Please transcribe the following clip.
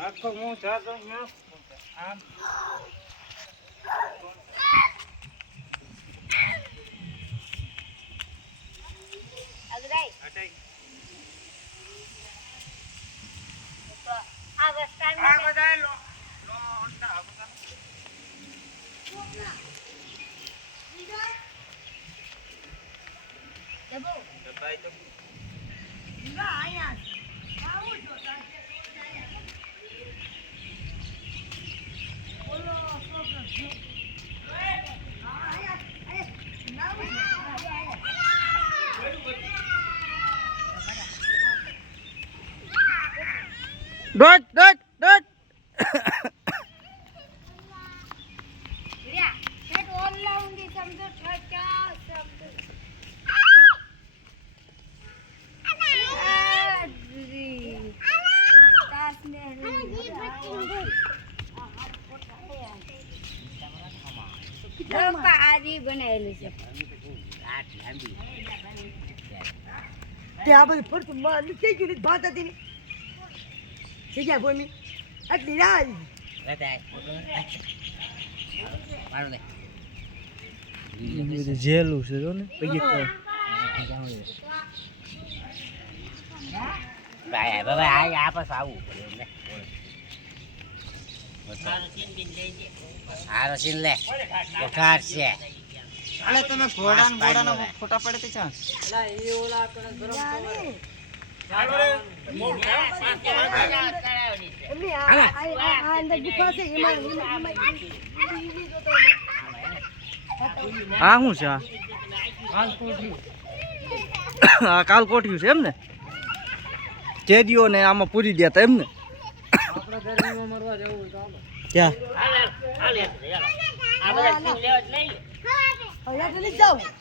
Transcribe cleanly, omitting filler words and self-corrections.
આખો હું જાતો આમ અગરાઈ હટાઈ તો આ વસ્તારમાં આ બધા લો ના આ બધા જબો દબાઈ તો ના આયા આવું જો બોલો છોકરો ડોટ ડોટ ડોટ રિયા સેટ ઓલ લાઉંગી સમજો ઠકા શબ્દ આજી બનાવેલું છે ત્યાં બધું ફરતું થઈ ગયું ભાત હતી ને જગ્યા બોલ આટલી રાહ જેલું છે જો ને પછી ભાઈ ભાઈ આ પાસ આવું આ રસીન લે વખાર છે અલે તમે ઘોડાના ઘોડાના ફોટા પડે તે ચાલ ના એ ઓલા કણ ગરમ એમની આ અંદર ગુફા છે એમાં આ શું છે આ કાલ કોઠ્યું છે એમ ને કેદીઓ ને આમાં પૂરી દેતા એમ ને આપણે ગરમીમાં મરવા જવું ક્યાં હવે લઈ જાઉં